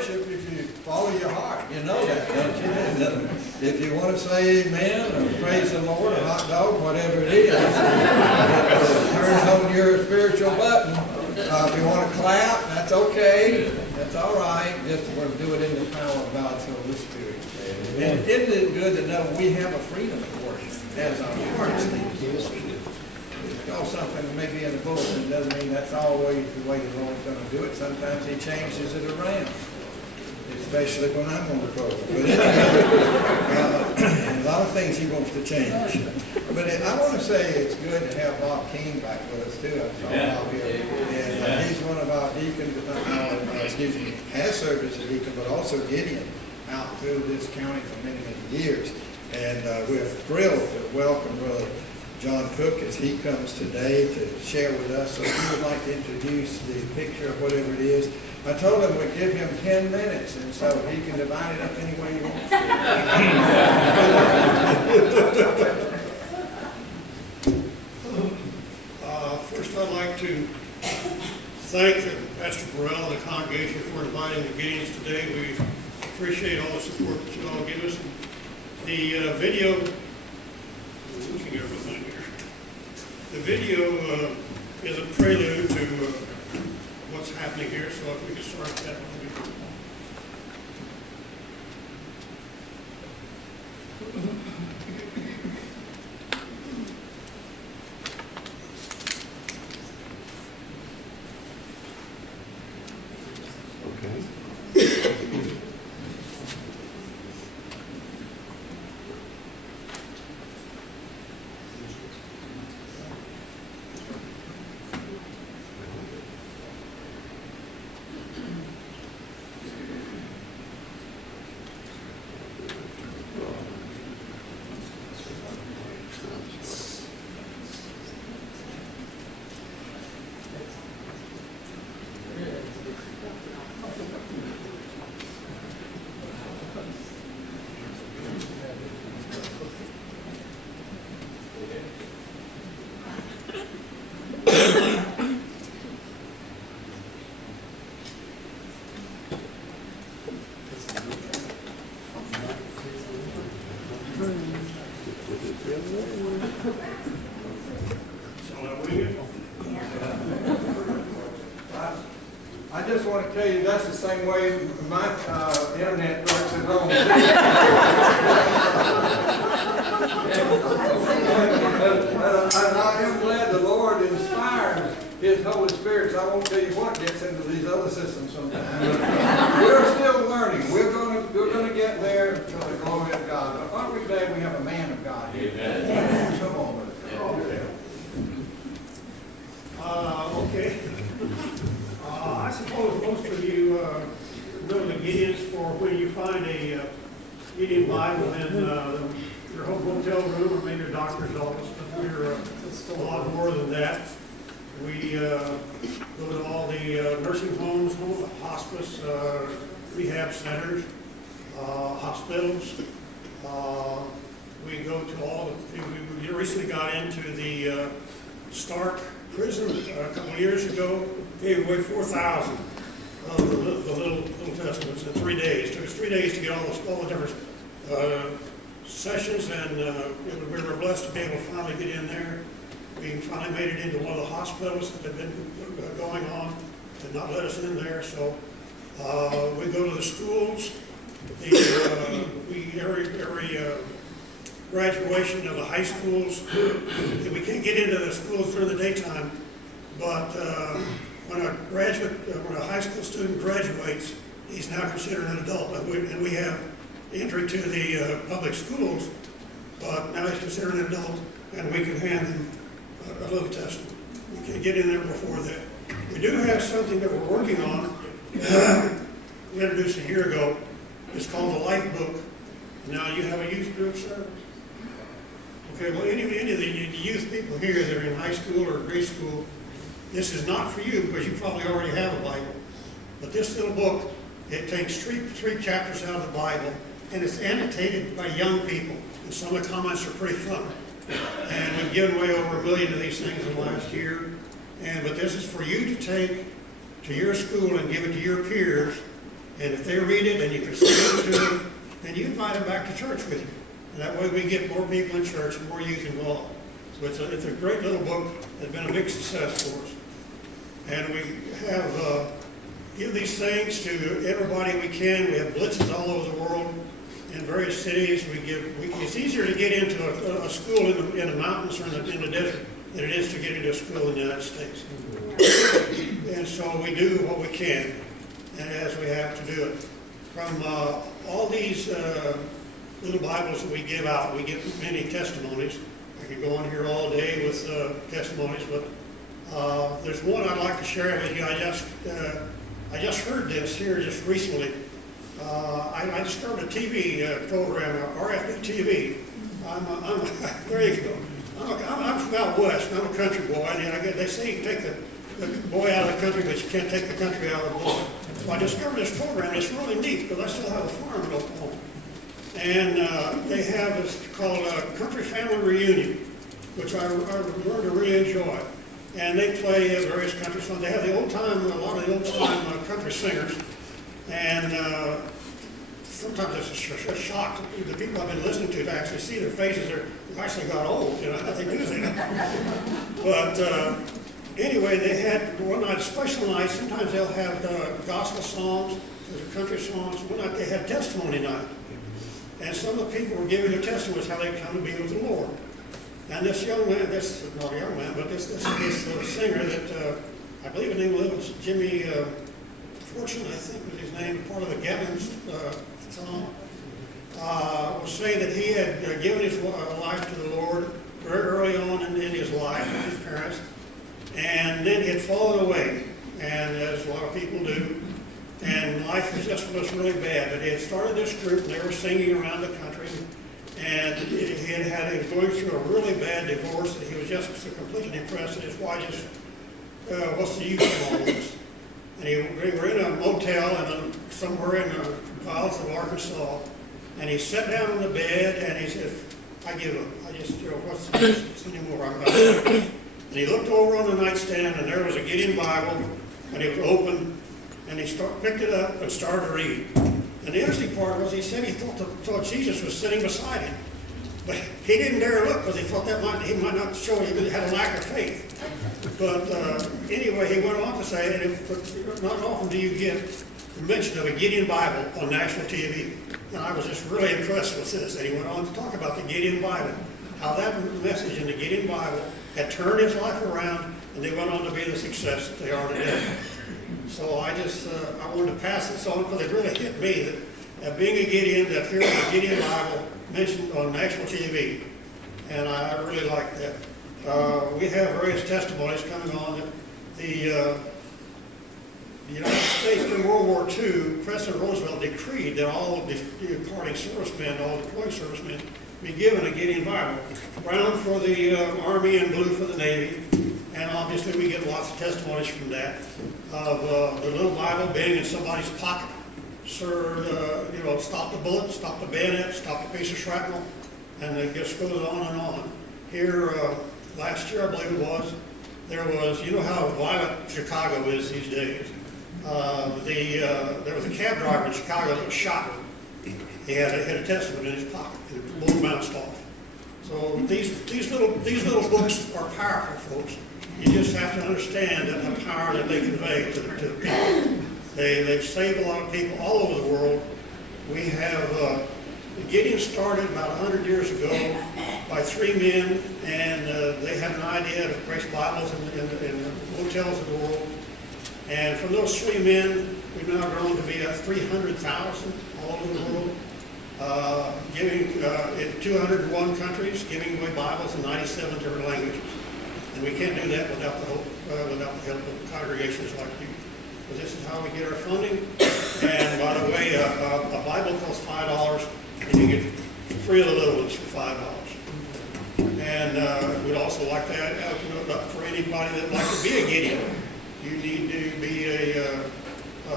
worship if you follow your heart. You know that, don't you? And, if you want to say amen or praise the Lord or hot dog, whatever it is, it turns on your spiritual button. If you want to clap, that's okay. That's all right. Just want to do it in the power of God's Holy Spirit. And isn't it good to know we have a freedom of worship as our hearts need? Call something maybe in the bulletin doesn't mean that's always the way the Lord's going to do it. Sometimes He changes it around, especially when I'm on the program. But anyway, a lot of things He wants to change. But I want to say it's good to have Bob King back with us too. I saw him out here, and he's one of our deacons. Has served as a deacon, but also Gideon out through this county for many, many years. And we're thrilled to welcome Brother John Cook as he comes today to share with us. So if you would like to introduce the picture of whatever it is. I told him we'd give him 10 minutes, and so he can divide it up any way he wants to. First, I'd like to thank Pastor Burrell and the congregation for inviting the Gideons today. We appreciate all the support that you all give us. The video, I'm losing everything here. The video is a prelude to what's happening here, so if we can start that one. I just want to tell you that's the same way my internet works at home. And I am glad the Lord inspires His Holy Spirit. So I won't tell you what gets into these other systems sometimes. We're still learning. We're going to get there to the glory of God. But aren't we glad we have a man of God here? Amen. Come on, brother. Okay. I suppose most of you know the Gideons for when you find a Gideon Bible in your home hotel room or maybe your doctor's office, but we're a lot more than that. We go to all the nursing homes, hospice, rehab centers, hospitals. We go to all the, we recently got into the Stark prison a couple of years ago. Gave away 4,000 of the little testaments in 3 days. It took us 3 days to get all the different sessions, and we were blessed to be able to finally get in there. We finally made it into one of the hospitals that had been going on, did not let us in there. So we go to the schools. Every graduation of the high schools, we can't get into the schools during the daytime, but when a high school student graduates, he's now considered an adult, and we have entry to the public schools, but now he's considered an adult, and we can hand him a little testament. We can't get in there before that. We do have something that we're working on. We introduced a year ago. It's called the Life Book. Now, you have a youth group, sir? Okay, well, any of the youth people here that are in high school or grade school, this is not for you because you probably already have a Bible. But this little book, it takes three chapters out of the Bible, and it's annotated by young people. And some of the comments are pretty fun. And we've given away over 1 million of these things in the last year. But this is for you to take to your school and give it to your peers. And if they read it and you can send it to them, then you invite them back to church with you. And that way we get more people in church and more youth involved. So it's a great little book that's been a big success for us. And we have give these things to everybody we can. We have blitzes all over the world in various cities. It's easier to get into a school in the mountains or in the desert than it is to get into a school in the United States. And so we do what we can, and as we have to do it. From all these little Bibles that we give out, we get many testimonies. I could go on here all day with testimonies, but there's one I'd like to share with you. I just heard this here just recently. I discovered a TV program, RFD TV. There you go. I'm from out west, and I'm a country boy, and they say you can take the boy out of the country, but you can't take the country out of the boy. So I discovered this program. It's really neat because I still have a farm in Oklahoma. And they have this called Country Family Reunion, which I learned to really enjoy. And they play various country songs. They have a lot of the old-time country singers. And sometimes it's a shock to the people I've been listening to actually see their faces. They've actually got old, I think it is. But anyway, they had one night, special night. Sometimes they'll have gospel songs, there's country songs. One night they had testimony night. And some of the people were giving their testimonies how they come to be with the Lord. And this young man, this is not a young man, but this singer that I believe his name was Jimmy Fortune, I think was his name, part of the Gideons song, was saying that he had given his life to the Lord very early on in his life with his parents, and then he had fallen away, and as a lot of people do, and life was really bad. But he had started this group, and they were singing around the country, and he was going through a really bad divorce, and he was just so completely depressed, and his wife just, what's the use of all this? And we were in a motel somewhere in the wilds of Arkansas, and he sat down on the bed, and he said, I give up. I just, what's the use anymore? I'm about to. And he looked over on the nightstand, and there was a Gideon Bible, and it was open, and he picked it up and started to read. And the interesting part was he said he thought Jesus was sitting beside him. But he didn't dare look because he thought he might not show he had a lack of faith. But anyway, he went on to say, not often do you get the mention of a Gideon Bible on national TV. And I was just really impressed with this. And he went on to talk about the Gideon Bible, how that message in the Gideon Bible had turned his life around, and they went on to be the success that they are today. So I wanted to pass this on because it really hit me that being a Gideon, that hearing the Gideon Bible mentioned on national TV, and I really like that. We have various testimonies coming on that the United States during World War II, President Roosevelt decreed that all departing servicemen, all deploying servicemen, be given a Gideon Bible. Brown for the Army and blue for the Navy. And obviously we get lots of testimonies from that, of the little Bible being in somebody's pocket. Served, stop the bullet, stop the bayonet, stop the piece of shrapnel, and it just goes on and on. Here, last year I believe it was, there was, you know how violent Chicago is these days. There was a cab driver in Chicago that was shot. He had a testament in his pocket, and the bullet bounced off. So these little books are powerful, folks. You just have to understand the power that they convey to the people. They've saved a lot of people all over the world. We have, Gideons started about 100 years ago by 3 men, and they had an idea to place Bibles in the hotels of the world. And from those 3 men, we've now grown to be 300,000 all over the world, giving in 201 countries, giving away Bibles in 97 different languages. And we can't do that without the help of congregations like you. Because this is how we get our funding. And by the way, a Bible costs $5, and you get 3 of the little ones for $5. And we'd also like to open it up for anybody that'd like to be a Gideon. You need to be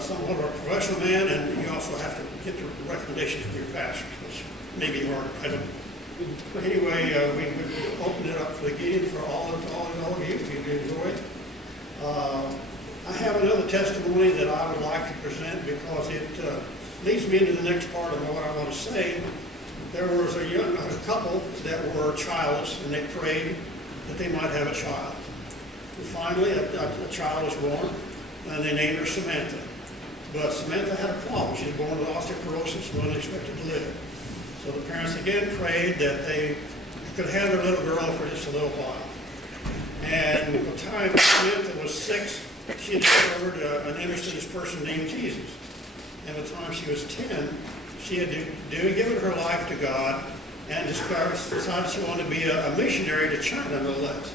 somewhat of a professional man, and you also have to get the recommendation from your pastor, which may be hard. I don't know. But anyway, we opened it up for the Gideon for all of you if you enjoy it. I have another testimony that I would like to present because it leads me into the next part of what I want to say. There was a couple that were childless, and they prayed that they might have a child. And finally, a child was born, and they named her Samantha. But Samantha had a problem. She was born with osteoporosis and wasn't expected to live. So the parents again prayed that they could have their little girl for just a little while. And by the time Samantha was 6, she discovered an interest in this person named Jesus. And by the time she was 10, she had given her life to God and decided she wanted to be a missionary to China, no less.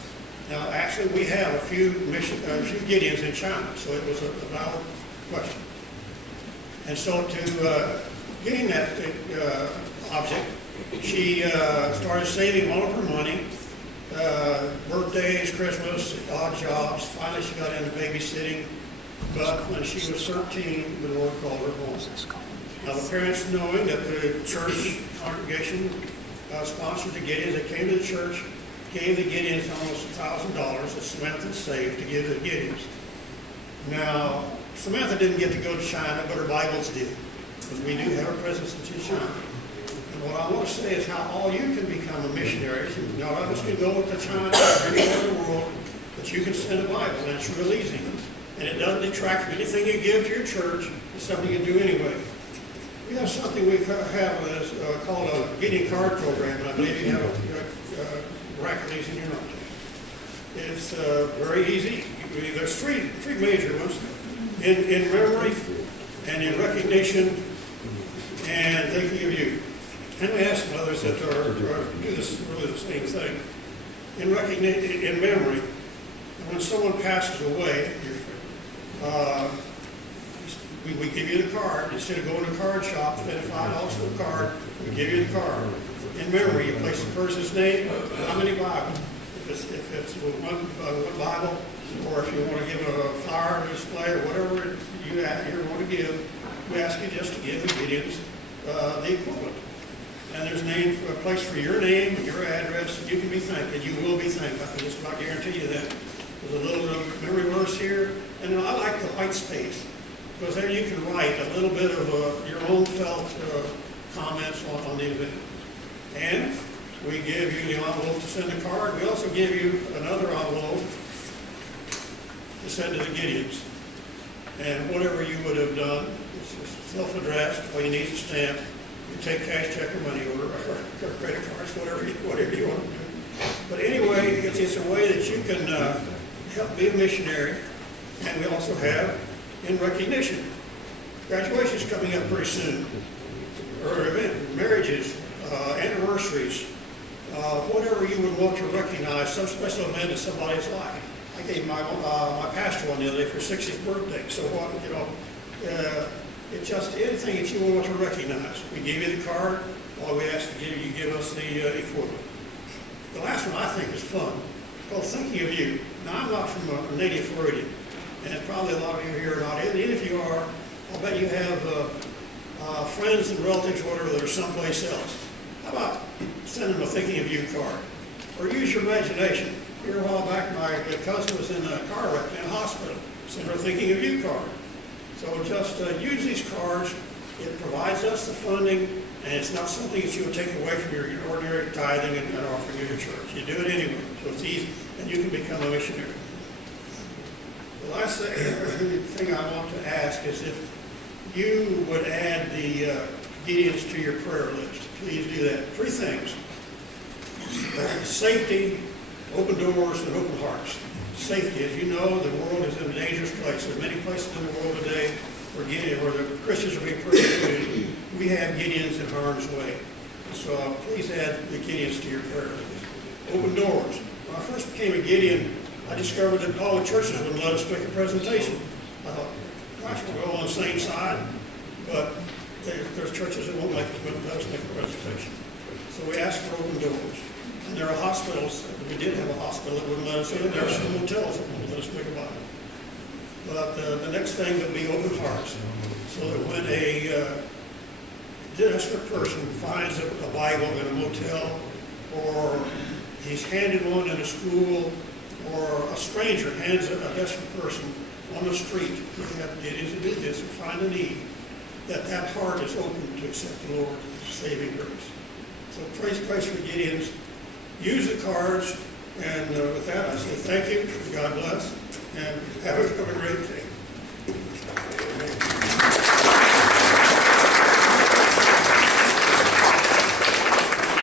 Now, actually, we have a few Gideons in China, so it was a valid question. And so to gain that object, she started saving all of her money, birthdays, Christmas, odd jobs. Finally, she got into babysitting. But when she was 13, the Lord called her home. Now, the parents, knowing that the church congregation sponsored the Gideons, they came to the church, gave the Gideons almost $1,000 that Samantha saved to give the Gideons. Now, Samantha didn't get to go to China, but her Bibles did, because we do have a presence in China. And what I want to say is how all you can become a missionary. Not all of us can go to China or anywhere in the world, but you can send a Bible, and it's real easy. And it doesn't detract from anything you give to your church. It's something you do anyway. We have something we have called a Gideon card program, and I believe you have a rack of these in your notes. It's very easy. There's three major ones: in memory, and in recognition, and thinking of you. And we have some others that do this really the same thing. In recognition, in memory, when someone passes away, we give you the card. Instead of going to a card shop, spending $5 for the card, we give you the card. In memory, you place the person's name, how many Bibles. If it's one Bible, or if you want to give a flower display or whatever you want to give, we ask you just to give the Gideons the equivalent. And there's a place for your name and your address, and you can be thanked, and you will be thanked. I can just about guarantee you that. There's a little memory verse here, and I like the white space, because there you can write a little bit of your own felt comments on the event. And we give you the envelope to send the card. We also give you another envelope to send to the Gideons. And whatever you would have done, it's self-addressed, all you need is a stamp. You take cash, check, or money order, or credit cards, whatever you want to do. But anyway, it's a way that you can help be a missionary. And we also have in recognition. Graduation's coming up pretty soon. Or event, marriages, anniversaries, whatever you would want to recognize, some special event in somebody's life. I gave my pastor one the other day for 60th birthday. So what, it's just anything that you want to recognize. We give you the card. All we ask you give us the equivalent. The last one I think is fun. It's called Thinking of You. Now, I'm not from a native Floridian, and probably a lot of you here are not. And if you are, I'll bet you have friends and relatives, whatever, that are someplace else. How about send them a Thinking of You card? Or use your imagination. Here a while back, my cousin was in a car wreck in a hospital. Send her a Thinking of You card. So just use these cards. It provides us the funding, and it's not something that you would take away from your ordinary tithing and offering to your church. You do it anyway, so it's easy, and you can become a missionary. The last thing I want to ask is if you would add the Gideons to your prayer list. Please do that. 3 things: safety, open doors, and open hearts. Safety, as you know, the world is in a dangerous place. There are many places in the world today where the Christians are being persecuted. We have Gideons in harm's way. So please add the Gideons to your prayer list. Open doors. When I first became a Gideon, I discovered that all the churches wouldn't let us make a presentation. I thought, gosh, we're all on the same side, but there's churches that won't let us make a presentation. So we asked for open doors. And there are hospitals, we did have a hospital that wouldn't let us in. There are some hotels that won't let us make a Bible. But the next thing would be open hearts. So that when a desperate person finds a Bible in a motel, or he's handed one in a school, or a stranger hands a desperate person on the street, we have Gideons to do this, and find a need, that heart is open to accept the Lord saving grace. So praise Christ for Gideons. Use the cards, and with that, I say thank you, God bless, and have a great day.